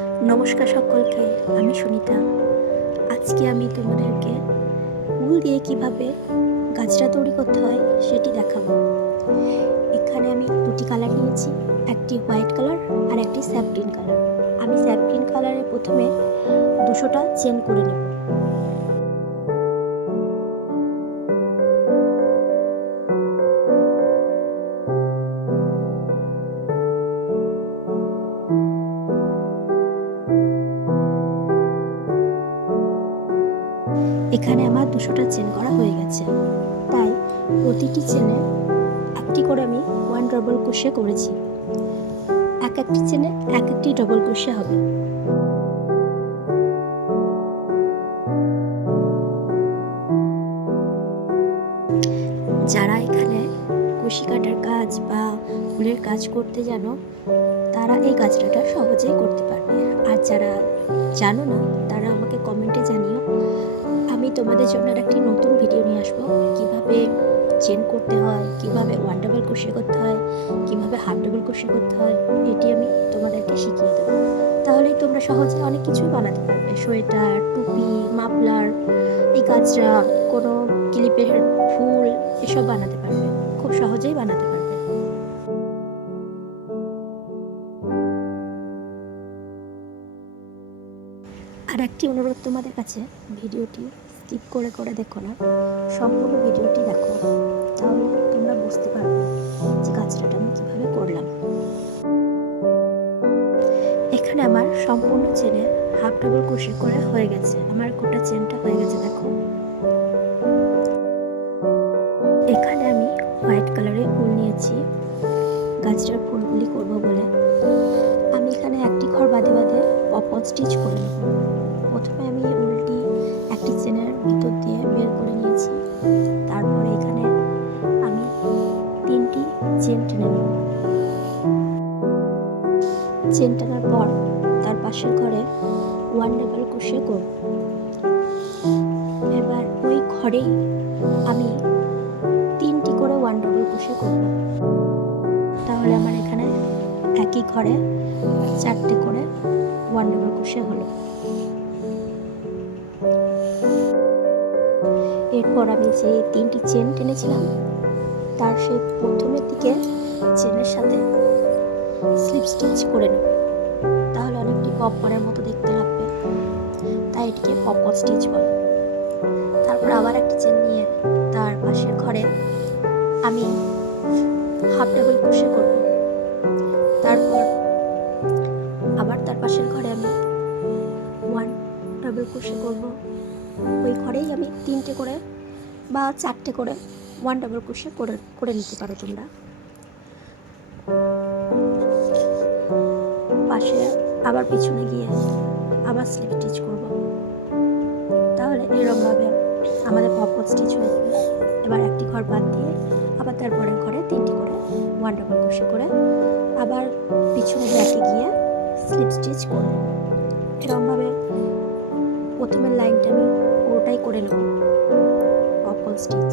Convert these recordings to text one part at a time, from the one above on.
নমস্কার সকলকে, আমি সুনিতা। আজকে আমি তোমাদেরকে উল দিয়ে কীভাবে গাছটা তৈরি করতে হয় সেটি দেখাবো। এখানে আমি দুটি কালার নিয়েছি, একটি হোয়াইট কালার আর একটি স্যাপটিন কালার। আমি স্যাপটিন কালারে প্রথমে দুশোটা চেন করে নেব। এখানে আমার দুশোটা চেন করা হয়ে গেছে। তাই প্রতিটি চেনে একটি করে আমি ওয়ান ডবল ক্রোশে করেছি। এক একটি চেনে এক একটি ডবল ক্রোশে হবে। যারা এখানে কুশি কাটার কাজ বা ফুলের কাজ করতে জানো, তারা এই কাজটা সহজেই করতে পারবে। আর যারা জানো না, তারা আমাকে কমেন্টে জানিও। আমি তোমাদের জন্য আর একটি নতুন ভিডিও নিয়ে আসব। কীভাবে চেন করতে হয়, কীভাবে ওয়ান ডাবল ক্রোশে করতে হয়, কীভাবে হাফ ডাবল ক্রোশে করতে হয়, এটি আমি তোমাদেরকে শিখিয়ে দেবো। তাহলেই তোমরা সহজে অনেক কিছুই বানাতে পারবে। সোয়েটার, টুপি, মাফলার, এই কাজটা কোনো ক্লিপের ফুল, এসব বানাতে পারবে। খুব সহজেই বানাতে পারবে। আর একটি অনুরোধ তোমাদের কাছে ভিডিওটি স্কিপ করে করে দেখো না, সম্পূর্ণ ভিডিওটি দেখো, তাহলে তোমরা বুঝতে পারবে যে কাজটা আমি কীভাবে করলাম। এখানে আমার সম্পূর্ণ চেনে হাফ ডাবল কুশি করে হয়ে গেছে, আমার গোটা চেনটা হয়ে গেছে দেখো। এখানে আমি হোয়াইট কালারের ফুল নিয়েছি, গাছটার ফুলগুলি করব বলে। আমি এখানে একটি ঘর বাঁধে বাঁধে পপন স্টিচ করে প্রথমে আমি চেন টেনে চেন টানার পর তার পাশের ঘরে ওয়ান ডাবল ক্রোশে করব এবার ওই ঘরেই আমি তিনটি করে ওয়ান ডাবল ক্রোশে করব তাহলে আমার এখানে একই ঘরে চারটে করে ওয়ান ডাবল ক্রোশে হলো। এরপর আমি যে তিনটি চেন টেনেছিলাম, তার সেই প্রথমের দিকে চেনের সাথে স্লিপ স্টিচ করে নেব। তাহলে অনেকটি পপকর্নের মতো দেখতে লাগবে। তাই এটিকে পপকর্ন স্টিচ বলে। তারপর আবার একটি চেন নিয়ে তার পাশের ঘরে আমি হাফ ডাবল ক্রোশে করব। তারপর আবার তার পাশের ঘরে আমি ওয়ান ডাবল ক্রোশে করব। ওই ঘরেই আমি তিনটে করে বা চারটে করে ওয়ান ডাবল ক্রোশে করে করে নিতে পারো তোমরা। আবার পিছনে গিয়ে আবার স্লিপ স্টিচ করব। তাহলে এরকমভাবে আমাদের পপট স্টিচ হয়ে যাবে। এবার একটি ঘর বাদ দিয়ে আবার তারপরের ঘরে তিনটি করে ওয়ান ডাবল করে আবার পিছনে ব্যাকে গিয়ে স্লিপ স্টিচ করব। এরকমভাবে প্রথমের লাইনটা আমি পুরোটাই করে নেব পপকর্ন স্টিচ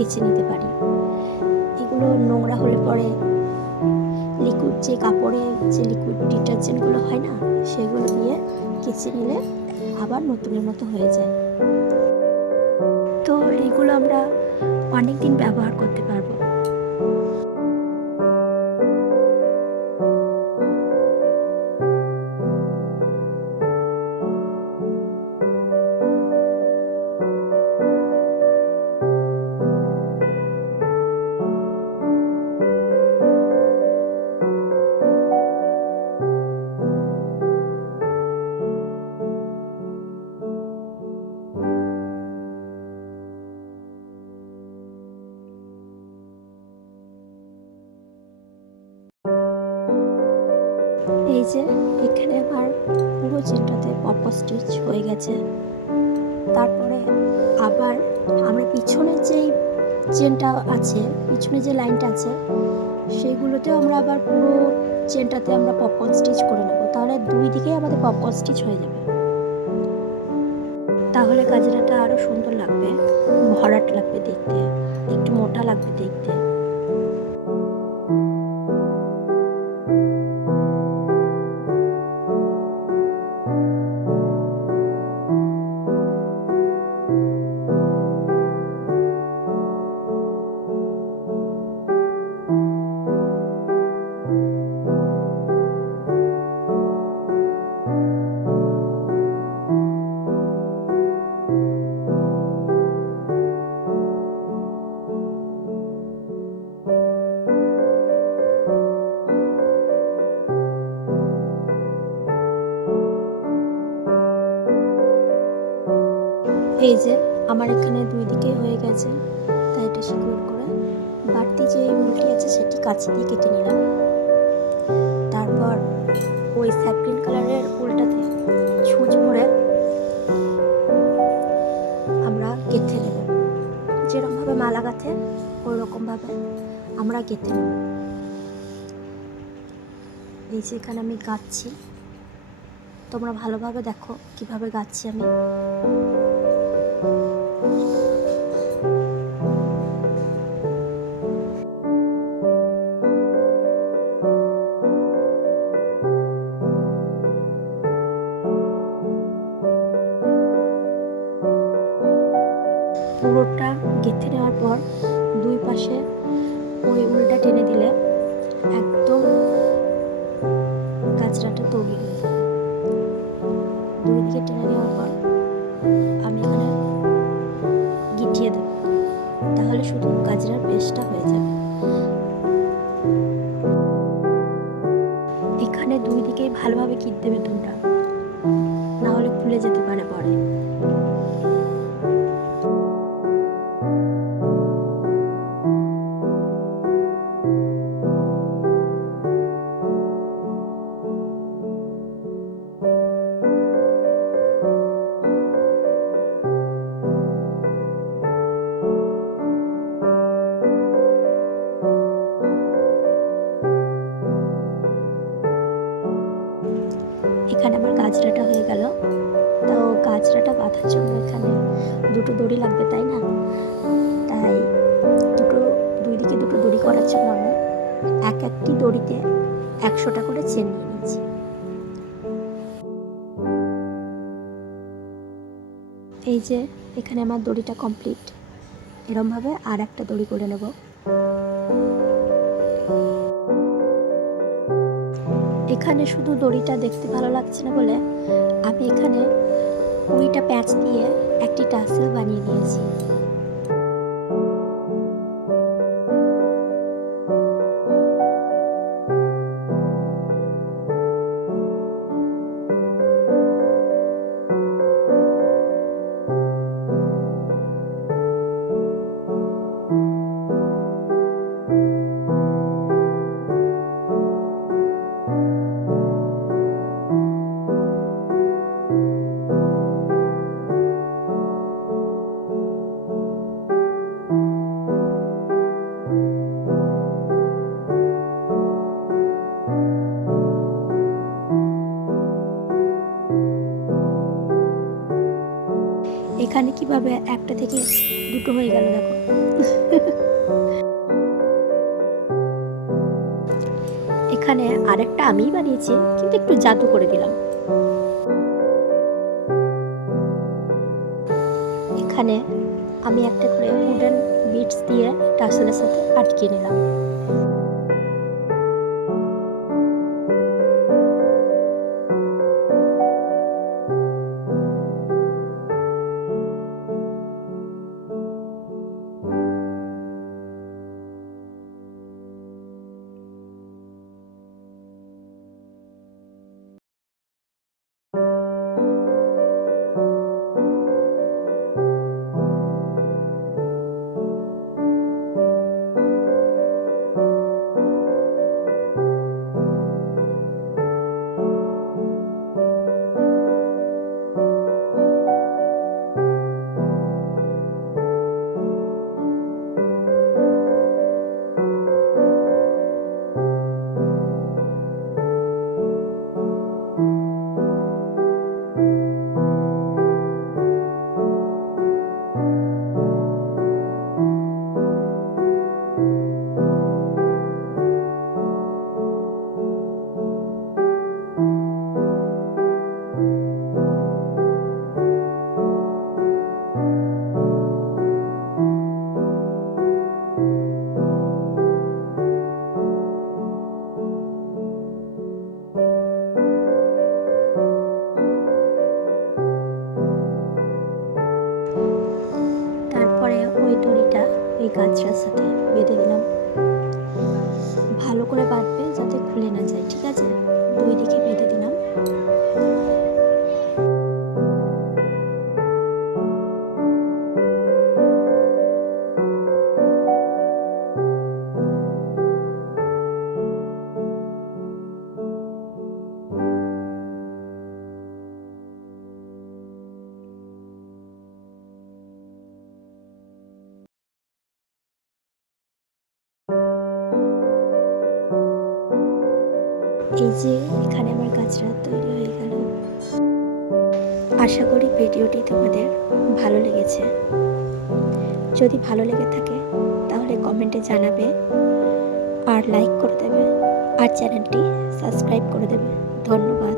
কেচে নিতে পারি। এগুলো নোংরা হলে পরে লিকুইড যে কাপড়ে যে লিকুইড ডিটারজেন্টগুলো হয় না, সেগুলো দিয়ে কেচে নিলে আবার নতুনের মতো হয়ে যায়। তো এগুলো আমরা অনেক দিন ব্যবহার করতে পারব। এই যে, এখানে আমার পুরো চেনটাতে পপ স্টিচ হয়ে গেছে। তারপরে আবার আমরা পিছনের যেই চেনটা আছে, পিছনে যে লাইনটা আছে সেইগুলোতেও আমরা আবার পুরো চেনটাতে আমরা পপকর্ন স্টিচ করে নেব। তাহলে দুই দিকেই আমাদের পপকর্ন স্টিচ হয়ে যাবে। তাহলে গাজরাটা আরও সুন্দর লাগবে, ভরাট লাগবে দেখতে, একটু মোটা লাগবে দেখতে। এই যে, আমার এখানে দুই দিকে হয়ে গেছে। তাই এটা সিকিউর করে। বাড়তি যে মুলটি আছে, সেটি কাছে দিয়ে কেটে নিলাম। তারপর ওই স্যাপ্রিন কালারের উল্টাতে ছুঁচ ভরে আমরা গেঁথে নেব। যেরকমভাবে মালা গাঁথে ওই রকমভাবে আমরা গেঁথে নেব। এই যে এখানে আমি গাচ্ছি তোমরা ভালোভাবে দেখো কীভাবে গাচ্ছি আমি। পুরোটা গেঁথে নেওয়ার পর দুই পাশে ওই উল্টা টেনে দিলে একদম গাছড়াটা তৈরি দুই দিকে টেনে নেওয়ার পর তাহলে শুধু গাজরার পেস্টটা হয়ে যাবে। দুটো দড়ি লাগবে, তাই না? তাই দুটো দুই দিকে দুটো দড়ি করার জন্য আমি এক একটি দড়িতে একশোটা করে চেন নিয়ে নিয়েছি। এই যে এখানে আমার দড়িটা কমপ্লিট এরমভাবে আর একটা দড়ি করে নেব। এখানে শুধু দড়িটা দেখতে ভালো লাগছে না বলে আমি এখানে কুড়িটা প্যাচ দিয়ে একটি টাসেল বানিয়ে নিয়েছি এখানে কীভাবে একটা থেকে দুটো হয়ে গেল দেখো। এখানে আরেকটা আমিই বানিয়েছি, কিন্তু একটু জাদু করে দিলাম। এখানে আমি একটা করে উডেন বিটস দিয়ে টাসেলের সাথে আটকে নিলাম। গাছটার সাথে বেঁধে দিলাম। ভালো করে বাঁধবে যাতে খুলে না যায়, ঠিক আছে? দুই দিকে এই যে এখানে আমার গাছটা তৈরি হয়ে গেল। আশা করি ভিডিওটি তোমাদের ভালো লেগেছে। যদি ভালো লেগে থাকে, তাহলে কমেন্টে জানাবে আর লাইক করে দেবে। আর চ্যানেলটি সাবস্ক্রাইব করে দেবে। ধন্যবাদ।